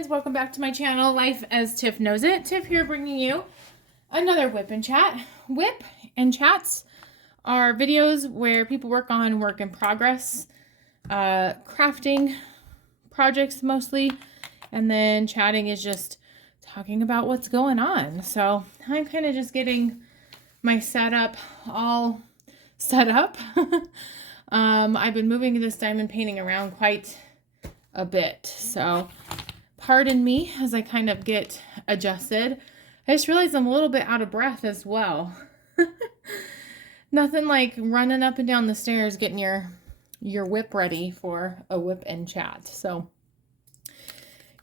friends, welcome back to my channel, Life as Tiff Knows It. Tiff here bringing you another WIP and Chat. WIP and Chats are videos where people work on work in progress, crafting projects mostly, and then chatting is just talking about what's going on. So I'm kind of just getting my setup all set up. I've been moving this diamond painting around quite a bit, so pardon me as I kind of get adjusted. I just realized I'm a little bit out of breath as well. Nothing like running up and down the stairs getting your WIP ready for a WIP and Chat. So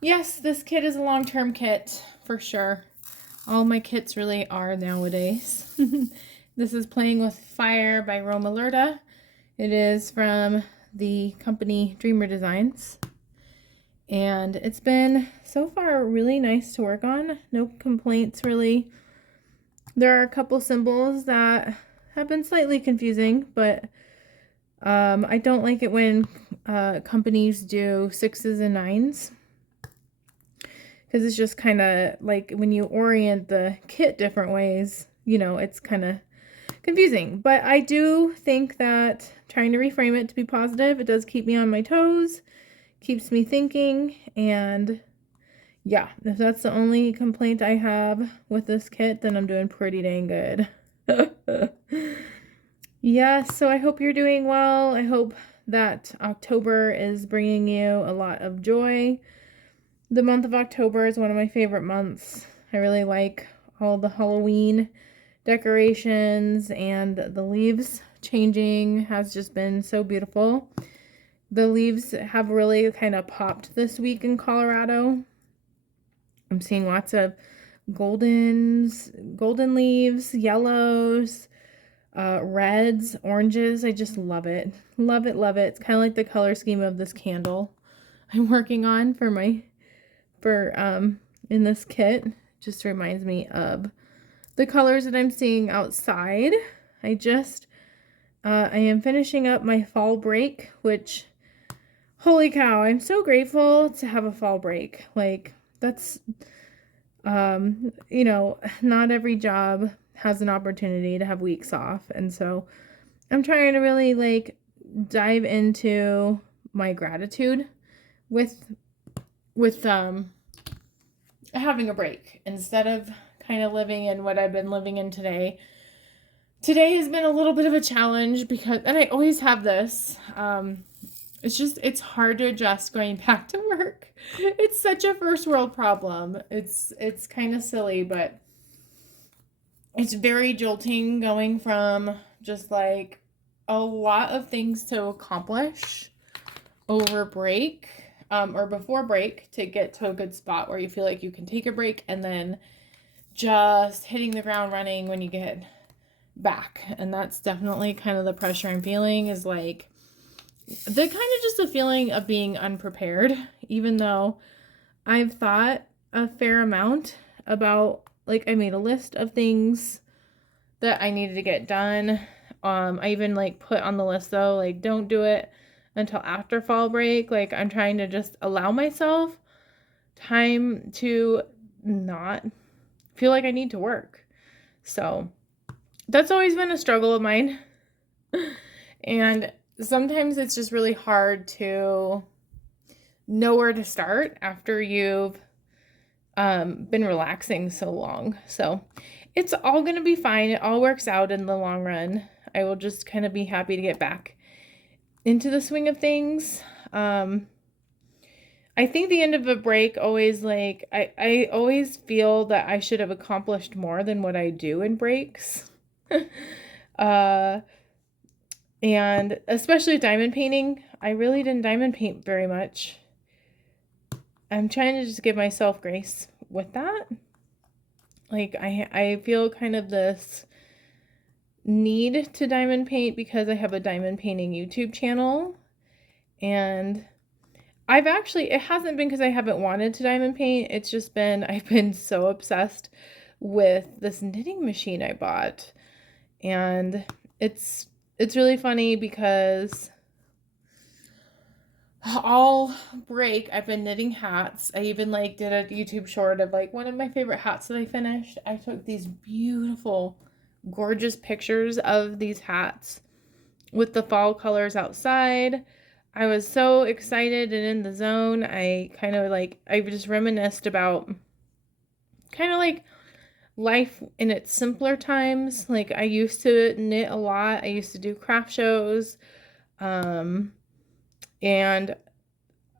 yes, this kit is a long-term kit for sure. All my kits really are nowadays. This is Playing with Fire by Roma Lerda. It is from the company Dreamer Designs. And it's been, so far, really nice to work on. No complaints, really. There are a couple symbols that have been slightly confusing, but I don't like it when companies do 6s and 9s. Because it's just kind of like when you orient the kit different ways, you know, it's kind of confusing. But I do think that trying to reframe it to be positive, it does keep me on my toes. Keeps me thinking, and yeah, if that's the only complaint I have with this kit, then I'm doing pretty dang good. Yeah, so I hope you're doing well. I hope that October is bringing you a lot of joy. The month of October is one of my favorite months. I really like all the Halloween decorations, and the leaves changing has just been so beautiful. The leaves have really kind of popped this week in Colorado. I'm seeing lots of golden leaves, yellows, reds, oranges. I just love it. Love it, love it. It's kind of like the color scheme of this candle I'm working on in this kit. Just reminds me of the colors that I'm seeing outside. I am finishing up my fall break, which, holy cow, I'm so grateful to have a fall break. Like, that's, you know, not every job has an opportunity to have weeks off. And so I'm trying to really, like, dive into my gratitude with having a break instead of kind of living in what I've been living in today. Today has been a little bit of a challenge because, and I always have this, it's hard to adjust going back to work. It's such a first world problem. It's kind of silly, but it's very jolting going from just like a lot of things to accomplish over break, or before break, to get to a good spot where you feel like you can take a break, and then just hitting the ground running when you get back. And that's definitely kind of the pressure I'm feeling, is like the kind of just a feeling of being unprepared, even though I've thought a fair amount about, like, I made a list of things that I needed to get done. I even like put on the list though, like, don't do it until after fall break. Like, I'm trying to just allow myself time to not feel like I need to work. So that's always been a struggle of mine. And sometimes it's just really hard to know where to start after you've been relaxing so long. So it's all going to be fine. It all works out in the long run. I will just kind of be happy to get back into the swing of things. I think the end of a break always, like, I always feel that I should have accomplished more than what I do in breaks. And especially diamond painting, I really didn't diamond paint very much. I'm trying to just give myself grace with that. Like, I feel kind of this need to diamond paint because I have a diamond painting YouTube channel. And it hasn't been because I haven't wanted to diamond paint. It's just been, I've been so obsessed with this knitting machine I bought. And it's really funny because all break, I've been knitting hats. I even like did a YouTube short of like one of my favorite hats that I finished. I took these beautiful, gorgeous pictures of these hats with the fall colors outside. I was so excited and in the zone. I just reminisced about kind of like life in its simpler times. Like I used to knit a lot. I used to do craft shows. And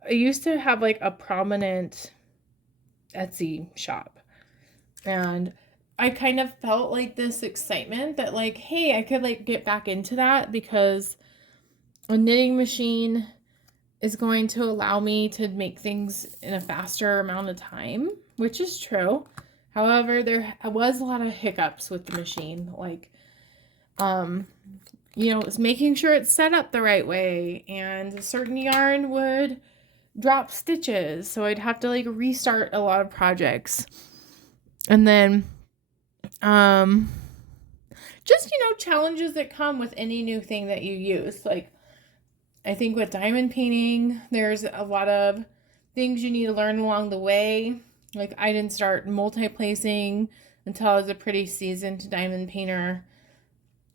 I used to have like a prominent Etsy shop. And I kind of felt like this excitement that like, hey, I could like get back into that because a knitting machine is going to allow me to make things in a faster amount of time, which is true. However, there was a lot of hiccups with the machine. Like, it's making sure it's set up the right way, and a certain yarn would drop stitches, so I'd have to like restart a lot of projects. And then just challenges that come with any new thing that you use. Like I think with diamond painting, there's a lot of things you need to learn along the way. Like I didn't start multi-placing until I was a pretty seasoned diamond painter.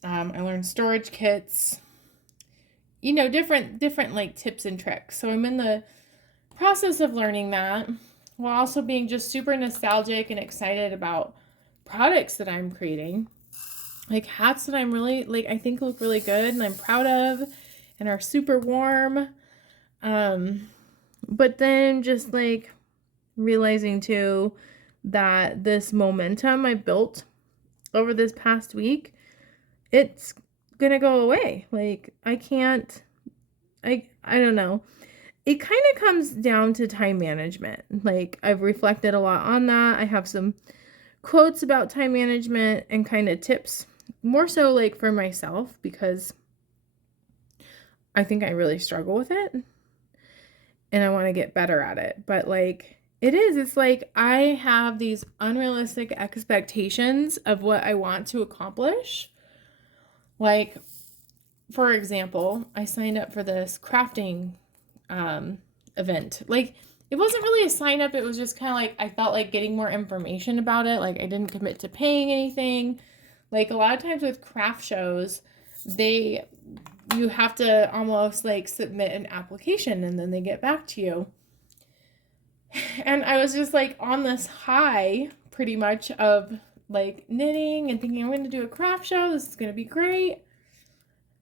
I learned storage kits, different like tips and tricks. So I'm in the process of learning that while also being just super nostalgic and excited about products that I'm creating. Like hats that I'm really like, I think look really good and I'm proud of and are super warm. But then just like realizing too that this momentum I built over this past week, it's gonna go away. Like I don't know. It kind of comes down to time management. Like I've reflected a lot on that. I have some quotes about time management and kind of tips, more so like for myself, because I think I really struggle with it and I want to get better at it. But like it's like I have these unrealistic expectations of what I want to accomplish. Like, for example, I signed up for this crafting event. Like, it wasn't really a sign up. It was just kind of like, I felt like getting more information about it. Like, I didn't commit to paying anything. Like, a lot of times with craft shows, you have to almost like submit an application and then they get back to you. And I was just like on this high pretty much of like knitting and thinking I'm going to do a craft show. This is going to be great.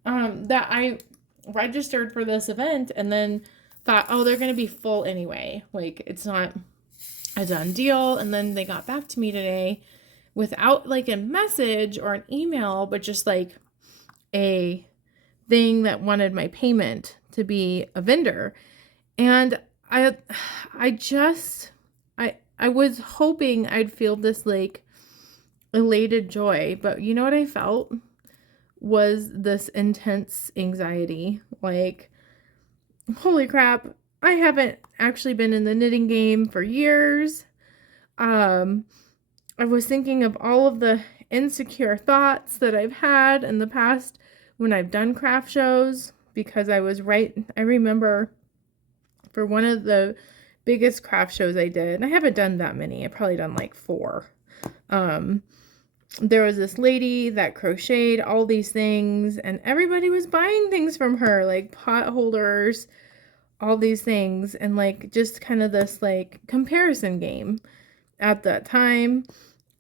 That I registered for this event and then thought, oh, they're going to be full anyway. Like it's not a done deal. And then they got back to me today without like a message or an email, but just like a thing that wanted my payment to be a vendor. And I was hoping I'd feel this like elated joy, but you know what I felt was this intense anxiety. Like, holy crap, I haven't actually been in the knitting game for years. I was thinking of all of the insecure thoughts that I've had in the past when I've done craft shows, because I remember for one of the biggest craft shows I did, and I haven't done that many, I've probably done like 4. There was this lady that crocheted all these things and everybody was buying things from her, like pot holders, all these things, and like just kind of this like comparison game at that time.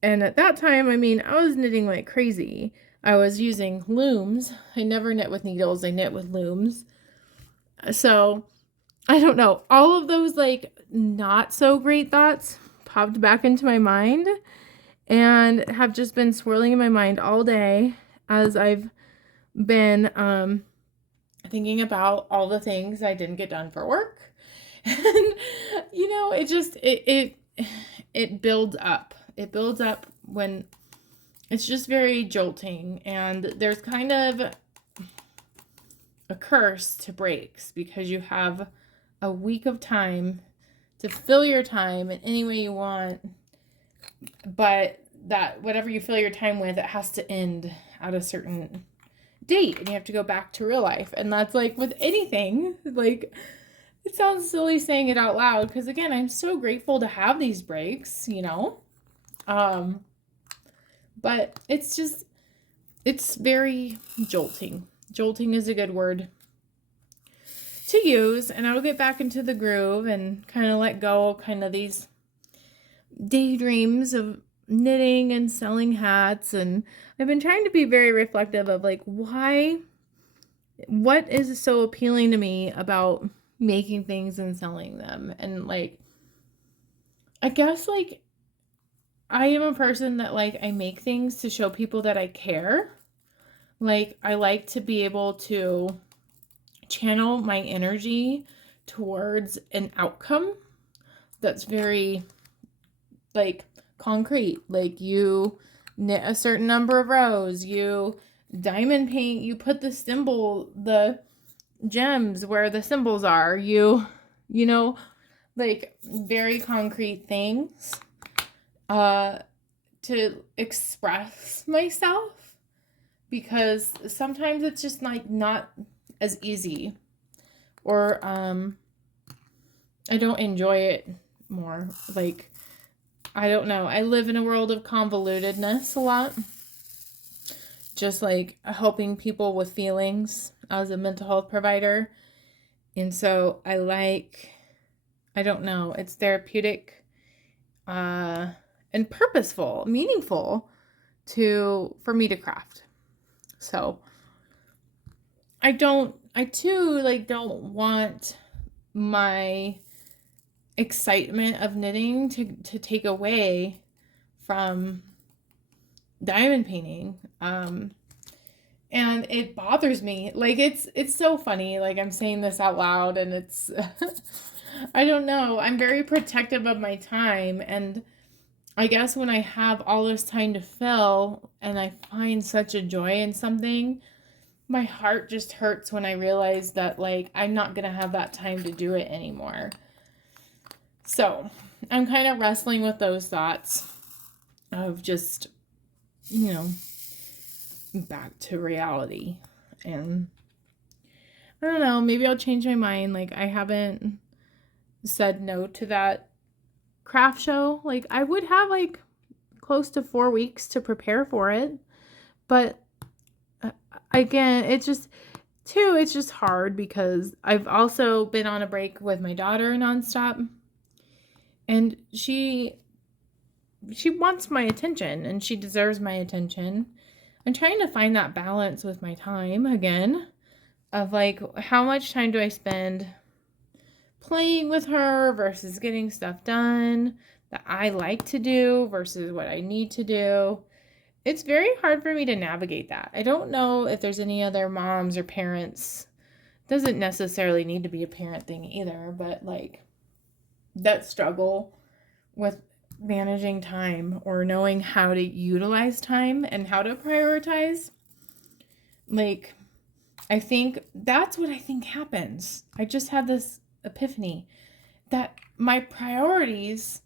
And at that time, I mean, I was knitting like crazy. I was using looms. I never knit with needles. I knit with looms. So I don't know. All of those like not so great thoughts popped back into my mind and have just been swirling in my mind all day as I've been thinking about all the things I didn't get done for work. And it builds up. It builds up when it's just very jolting, and there's kind of a curse to breaks because you have a week of time to fill your time in any way you want, but that whatever you fill your time with, it has to end at a certain date and you have to go back to real life. And that's like with anything, like It sounds silly saying it out loud because, again, I'm so grateful to have these breaks, Um, but it's very jolting. Jolting is a good word to use, and I'll get back into the groove and kind of let go kind of these daydreams of knitting and selling hats. And I've been trying to be very reflective of like what is so appealing to me about making things and selling them. And like, I guess like I am a person that like I make things to show people that I care. Like I like to be able to channel my energy towards an outcome that's very like concrete. Like you knit a certain number of rows, you diamond paint, you put the gems where the symbols are, like very concrete things to express myself, because sometimes it's just like not as easy, or I don't enjoy it more. Like, I don't know. I live in a world of convolutedness a lot. Just like helping people with feelings as a mental health provider. And so I don't know, it's therapeutic and purposeful, meaningful for me to craft. So I too like don't want my excitement of knitting to take away from diamond painting. And it bothers me. Like it's so funny. Like I'm saying this out loud, and it's I don't know. I'm very protective of my time, and I guess when I have all this time to fill and I find such a joy in something, my heart just hurts when I realize that like I'm not going to have that time to do it anymore. So, I'm kind of wrestling with those thoughts of just, back to reality. And I don't know, maybe I'll change my mind. Like I haven't said no to that craft show. Like I would have like close to 4 weeks to prepare for it, but again, it's just hard because I've also been on a break with my daughter nonstop, and she wants my attention and she deserves my attention. I'm trying to find that balance with my time again, of like how much time do I spend playing with her versus getting stuff done that I like to do versus what I need to do. It's very hard for me to navigate that. I don't know if there's any other moms or parents. Doesn't necessarily need to be a parent thing either, but like that struggle with managing time or knowing how to utilize time and how to prioritize. Like, I think that's what I think happens. I just had this epiphany that my priorities,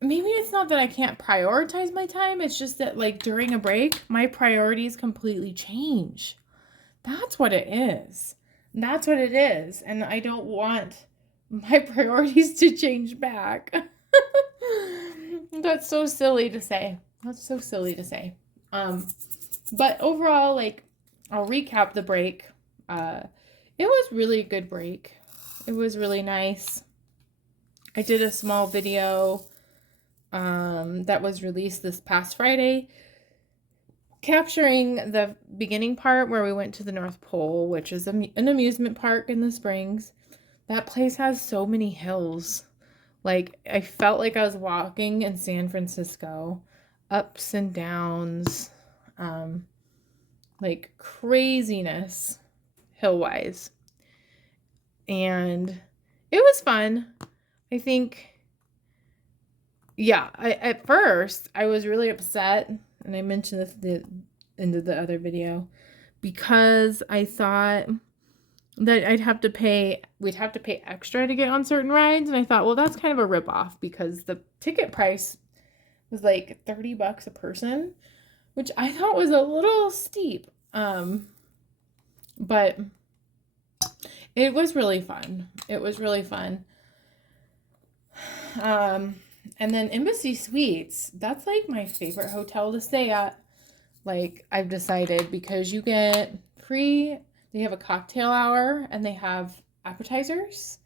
maybe it's not that I can't prioritize my time, it's just that like during a break, my priorities completely change. That's what it is. That's what it is. And I don't want my priorities to change back. That's so silly to say. But overall, like, I'll recap the break. It was really a good break. It was really nice. I did a small video that was released this past Friday, capturing the beginning part where we went to the North Pole, which is an amusement park in the Springs. That place has so many hills. Like, I felt like I was walking in San Francisco, ups and downs, like craziness hill-wise. And it was fun. I think, at first I was really upset, and I mentioned this at the end of the other video, because I thought that we'd have to pay extra to get on certain rides, and I thought, well, that's kind of a ripoff because the ticket price was like $30 a person, which I thought was a little steep. But it was really fun. It was really fun. And then Embassy Suites, that's like my favorite hotel to stay at. Like, I've decided, because you get free, they have a cocktail hour and they have appetizers.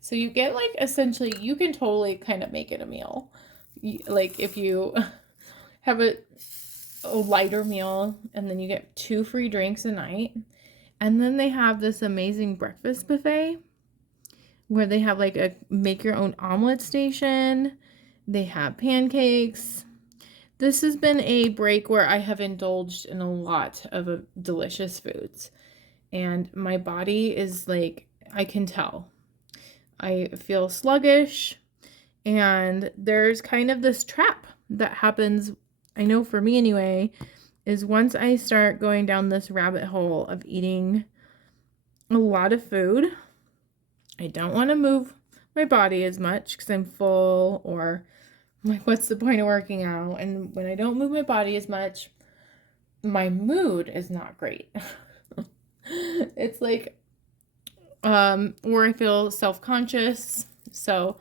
So you get, like, essentially, you can totally kind of make it a meal. Like, if you have a lighter meal and then you get 2 free drinks a night. And then they have this amazing breakfast buffet where they have like a make your own omelet station. They have pancakes. This has been a break where I have indulged in a lot of delicious foods. And my body is like, I can tell. I feel sluggish. And there's kind of this trap that happens, I know for me anyway, is once I start going down this rabbit hole of eating a lot of food, I don't want to move my body as much because I'm full, or like, what's the point of working out? And when I don't move my body as much, my mood is not great. It's like, or I feel self-conscious. So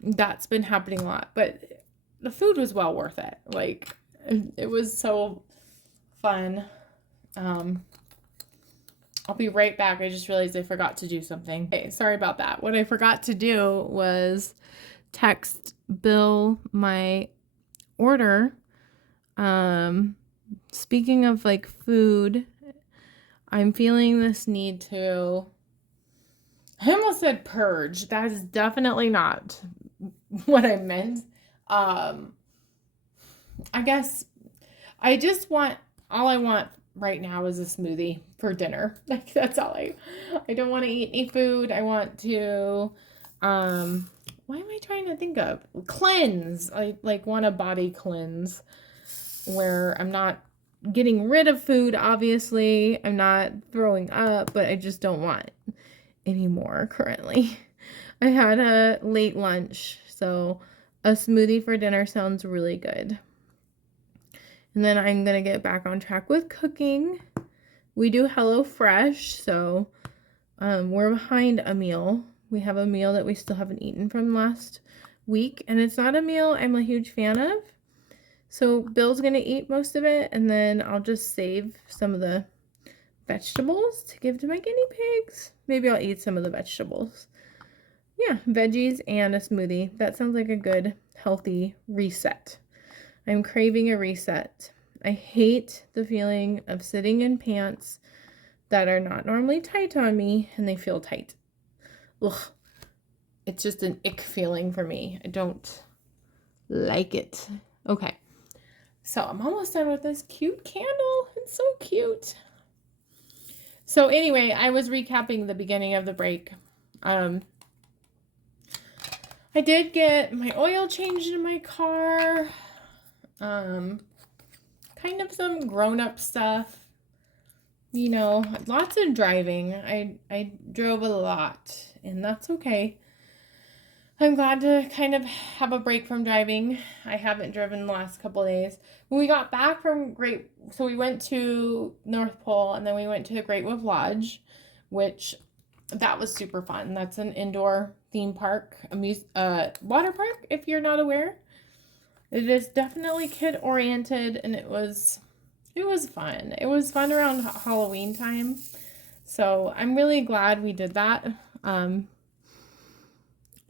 that's been happening a lot, but the food was well worth it. Like, it was so fun. I'll be right back. I just realized I forgot to do something. Okay, sorry about that. What I forgot to do was text Bill my order. Speaking of like food, I'm feeling this need to, I almost said purge. That is definitely not what I meant. I guess I just want, all I want right now is a smoothie for dinner. Like, that's all I don't want to eat any food. I want to, what am I trying to think of? Cleanse. I like want a body cleanse where I'm not getting rid of food, obviously. I'm not throwing up, but I just don't want any more currently. I had a late lunch, so a smoothie for dinner sounds really good. And then I'm going to get back on track with cooking. We do HelloFresh, so we're behind a meal. We have a meal that we still haven't eaten from last week, and it's not a meal I'm a huge fan of. So Bill's going to eat most of it, and then I'll just save some of the vegetables to give to my guinea pigs. Maybe I'll eat some of the vegetables. Yeah, veggies and a smoothie. That sounds like a good, healthy reset. I'm craving a reset. I hate the feeling of sitting in pants that are not normally tight on me and they feel tight. Ugh. It's just an ick feeling for me. I don't like it. Okay. So I'm almost done with this cute candle. It's so cute. So anyway, I was recapping the beginning of the break. I did get my oil changed in my car. Kind of some grown-up stuff. You know, lots of driving. I drove a lot, and that's okay. I'm glad to kind of have a break from driving. I haven't driven the last couple of days. When we got back from so we went to North Pole, and then we went to the Great Wolf Lodge, which that was super fun. That's an indoor theme park, water park, if you're not aware. It is definitely kid-oriented, and it was fun. It was fun around Halloween time, so I'm really glad we did that.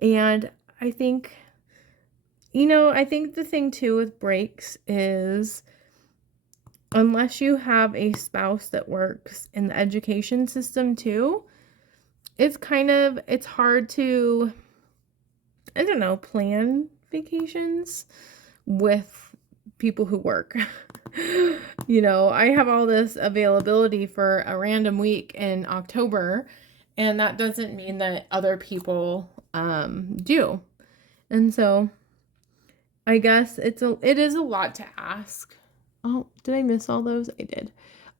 And I think, I think the thing too with breaks is, unless you have a spouse that works in the education system too, it's hard to, I don't know, plan vacations with people who work. I have all this availability for a random week in October, and that doesn't mean that other people do. And so I guess it is a lot to ask. Oh, did I miss all those? I did.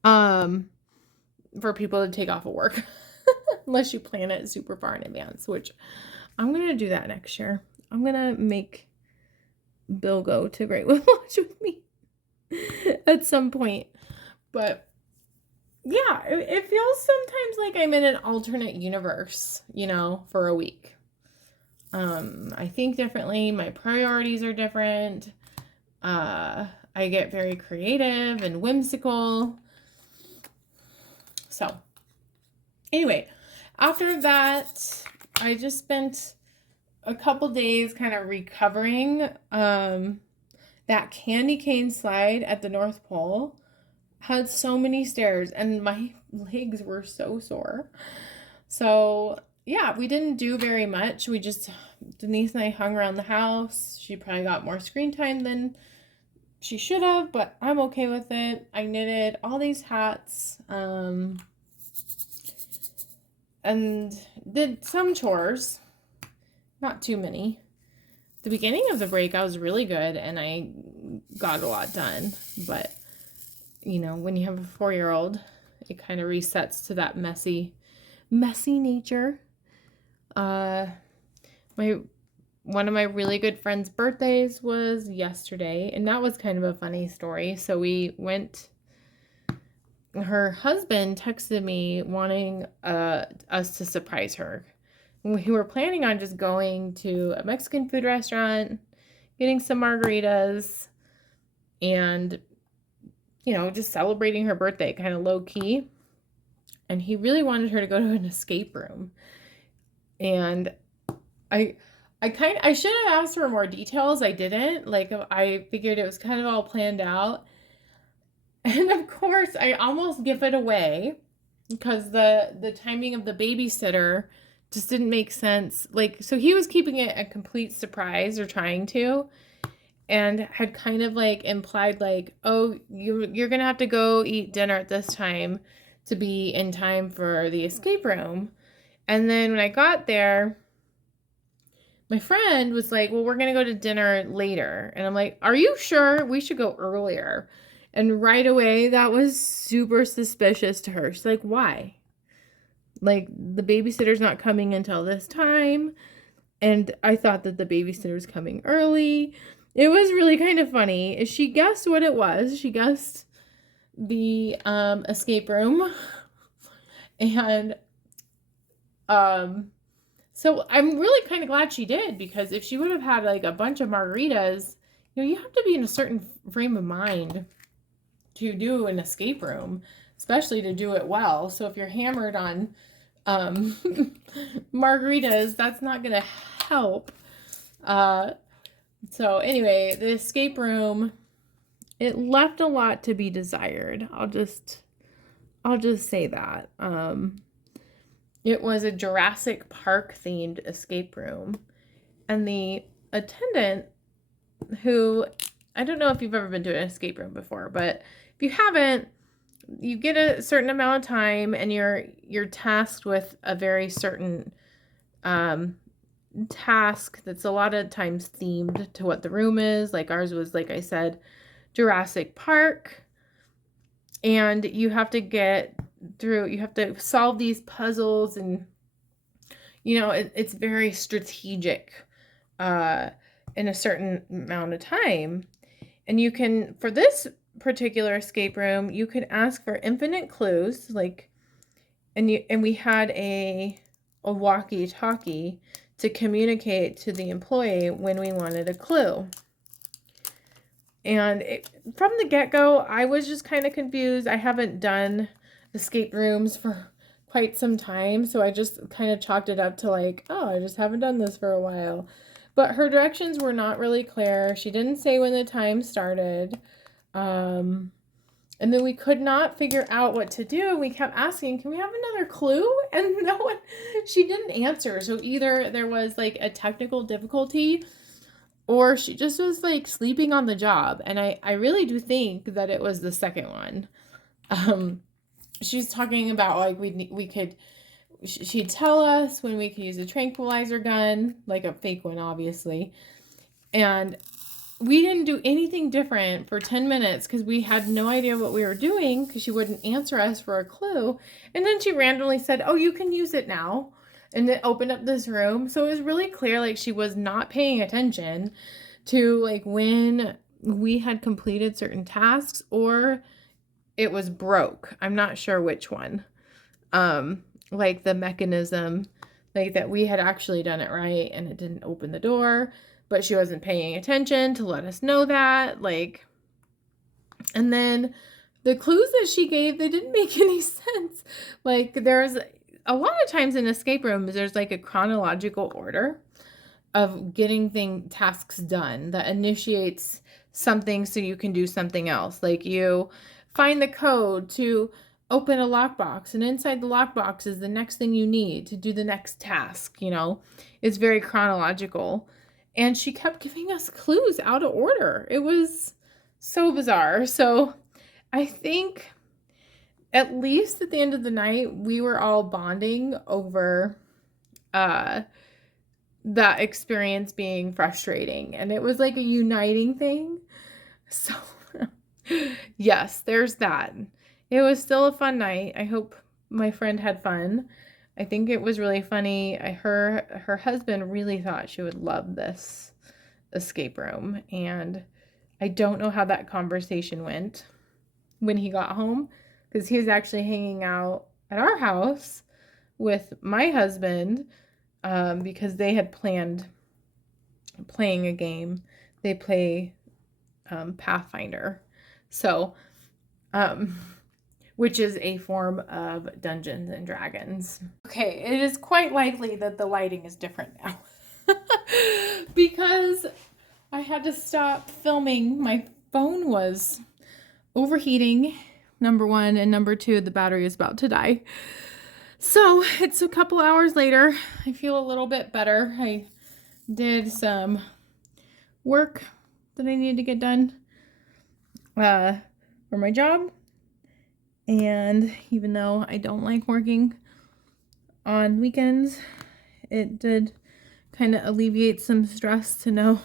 For people to take off of work unless you plan it super far in advance, which I'm going to do that next year. I'm going to make Bill go to Great Wolf Lodge with me at some point. But yeah, it feels sometimes like I'm in an alternate universe, for a week. I think differently. My priorities are different. I get very creative and whimsical. So, anyway, after that, I just spent a couple days kind of recovering. That candy cane slide at the North Pole had so many stairs, and my legs were so sore. So, yeah, we didn't do very much. Denise and I hung around the house. She probably got more screen time than she should have, but I'm okay with it. I knitted all these hats, and did some chores. Not too many. The beginning of the break, I was really good, and I got a lot done. But, when you have a 4-year-old, it kind of resets to that messy nature. One of my really good friends' birthdays was yesterday, and that was kind of a funny story. So her husband texted me wanting us to surprise her. We were planning on just going to a Mexican food restaurant, getting some margaritas, and, just celebrating her birthday, kind of low key. And he really wanted her to go to an escape room. And I should have asked for more details. I didn't. Like, I figured it was kind of all planned out. And of course, I almost give it away because the timing of the babysitter just didn't make sense. Like, so he was keeping it a complete surprise, or trying to, and had kind of like implied like, oh, you're gonna have to go eat dinner at this time to be in time for the escape room. And then when I got there, my friend was like, well, we're gonna go to dinner later. And I'm like, are you sure? We should go earlier. And right away, that was super suspicious to her. She's like, why? Like, the babysitter's not coming until this time. And I thought that the babysitter's coming early. It was really kind of funny. She guessed what it was. She guessed the escape room. And so I'm really kind of glad she did, because if she would have had like a bunch of margaritas, you have to be in a certain frame of mind to do an escape room, especially to do it well. So if you're hammered on margaritas, that's not gonna help. So anyway, the escape room, it left a lot to be desired. I'll just say that. It was a Jurassic Park themed escape room, and the attendant, who, I don't know if you've ever been to an escape room before, but if you haven't, you get a certain amount of time, and you're tasked with a very certain task that's a lot of times themed to what the room is. Like ours was, like I said, Jurassic Park, and you have to solve these puzzles, and it's very strategic in a certain amount of time. And you can, for this particular escape room, you could ask for infinite clues, like, and we had a walkie-talkie to communicate to the employee when we wanted a clue. And from the get-go, I was just kind of confused. I haven't done escape rooms for quite some time, so I just kind of chalked it up to like, oh, I just haven't done this for a while. But her directions were not really clear. She didn't say when the time started. And then we could not figure out what to do. We kept asking, can we have another clue? And she didn't answer. So either there was like a technical difficulty, or she just was like sleeping on the job. And I really do think that it was the second one. She's talking about like she'd tell us when we could use a tranquilizer gun, like a fake one, obviously. And we didn't do anything different for 10 minutes because we had no idea what we were doing, because she wouldn't answer us for a clue. And then she randomly said, oh, you can use it now. And then opened up this room. So it was really clear like she was not paying attention to like when we had completed certain tasks, or it was broke. I'm not sure which one. Like the mechanism, like that we had actually done it right and it didn't open the door, but she wasn't paying attention to let us know that. Like, and then the clues that she gave, they didn't make any sense. Like, there's a lot of times in escape rooms, there's like a chronological order of getting tasks done that initiates something so you can do something else. Like, you find the code to open a lockbox, and inside the lockbox is the next thing you need to do the next task, you know? It's very chronological. And she kept giving us clues out of order. It was so bizarre. So I think at least at the end of the night, we were all bonding over that experience being frustrating. And it was like a uniting thing. So yes, there's that. It was still a fun night. I hope my friend had fun. I think it was really funny. Her husband really thought she would love this escape room, and I don't know how that conversation went when he got home, because he was actually hanging out at our house with my husband, because they had planned playing a game. They play Pathfinder. So, which is a form of Dungeons and Dragons. Okay, it is quite likely that the lighting is different now because I had to stop filming. My phone was overheating, number one, and number two, the battery is about to die. So it's a couple hours later. I feel a little bit better. I did some work that I needed to get done for my job. And even though I don't like working on weekends, it did kind of alleviate some stress to know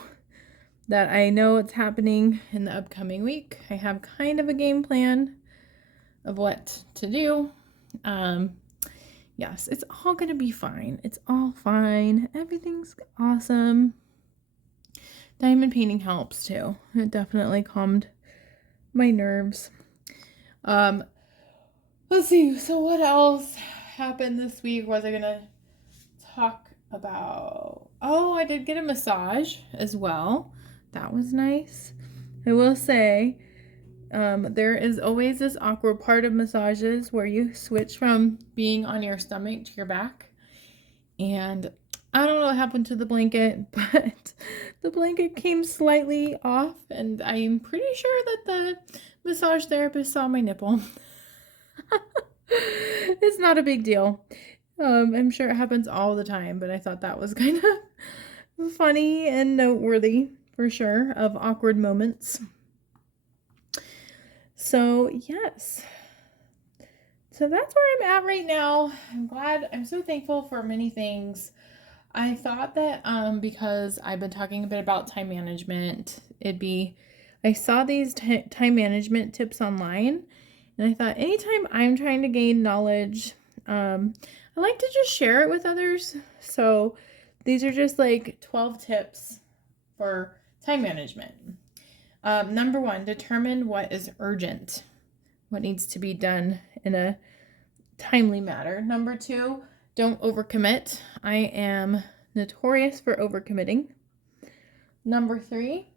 that I know what's happening in the upcoming week. I have kind of a game plan of what to do. Yes, it's all going to be fine. It's all fine. Everything's awesome. Diamond painting helps too. It definitely calmed my nerves. Let's see. So what else happened this week? Was I going to talk about? Oh, I did get a massage as well. That was nice. I will say, there is always this awkward part of massages where you switch from being on your stomach to your back. And I don't know what happened to the blanket, but the blanket came slightly off, and I'm pretty sure that the massage therapist saw my nipple. It's not a big deal. I'm sure it happens all the time, but I thought that was kind of funny and noteworthy for sure, of awkward moments. So yes, so that's where I'm at right now. I'm so thankful for many things. I thought that because I've been talking a bit about time management, I saw these time management tips online, and I thought anytime I'm trying to gain knowledge, I like to just share it with others. So these are just like 12 tips for time management. Number 1, determine what is urgent, what needs to be done in a timely manner. Number 2, don't overcommit. I am notorious for overcommitting. Number 3,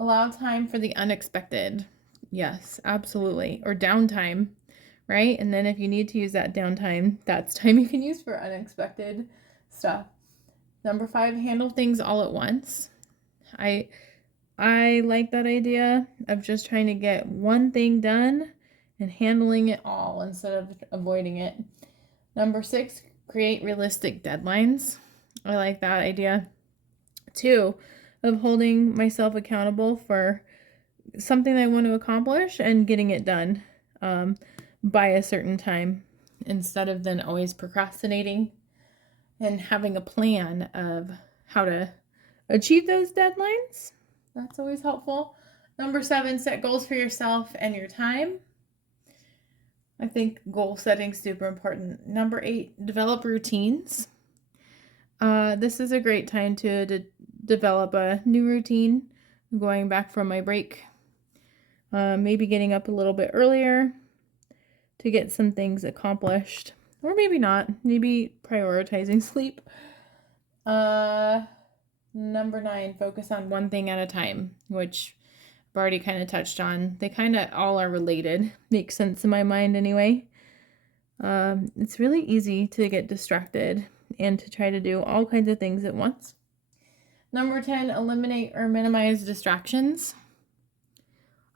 allow time for the unexpected. Yes, absolutely. Or downtime, right? And then if you need to use that downtime, that's time you can use for unexpected stuff. Number 5, handle things all at once. I like that idea of just trying to get one thing done and handling it all instead of avoiding it. Number 6, create realistic deadlines. I like that idea. 2, of holding myself accountable for something I want to accomplish and getting it done by a certain time, instead of then always procrastinating, and having a plan of how to achieve those deadlines. That's always helpful. Number 7, set goals for yourself and your time. I think goal setting is super important. Number 8, develop routines. This is a great time to develop a new routine. I'm going back from my break. Maybe getting up a little bit earlier to get some things accomplished. Or maybe not. Maybe prioritizing sleep. Number 9, focus on one thing at a time, which I've already kind of touched on. They kind of all are related. Makes sense in my mind anyway. It's really easy to get distracted and to try to do all kinds of things at once. Number 10, eliminate or minimize distractions.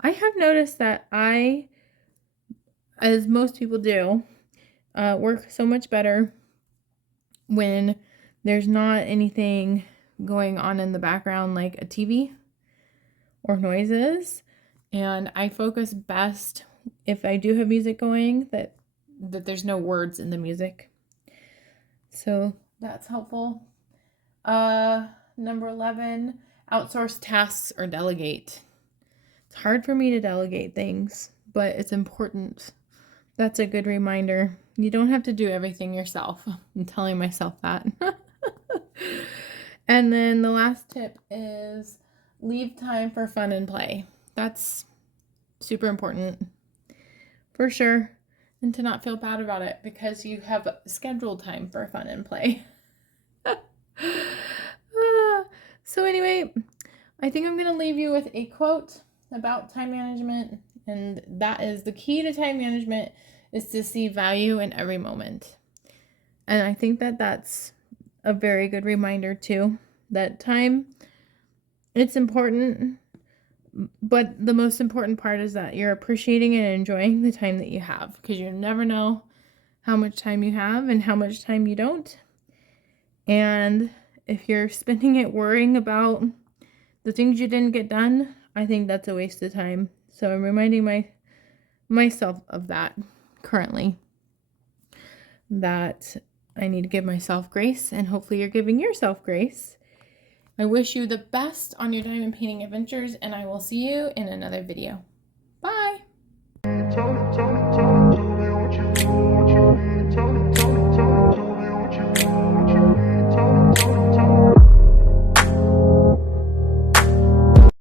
I have noticed that I, as most people do, work so much better when there's not anything going on in the background like a TV or noises. And I focus best if I do have music going, that there's no words in the music. So that's helpful. Number 11, outsource tasks or delegate. It's hard for me to delegate things, but it's important. That's a good reminder. You don't have to do everything yourself. I'm telling myself that. And then the last tip is leave time for fun and play. That's super important for sure. And to not feel bad about it because you have scheduled time for fun and play. So anyway, I think I'm going to leave you with a quote about time management. And that is, the key to time management is to see value in every moment. And I think that that's a very good reminder too, that time, it's important, but the most important part is that you're appreciating and enjoying the time that you have, because you never know how much time you have and how much time you don't. And if you're spending it worrying about the things you didn't get done, I think that's a waste of time. So I'm reminding myself of that currently, that I need to give myself grace, and hopefully you're giving yourself grace. I wish you the best on your diamond painting adventures, and I will see you in another video.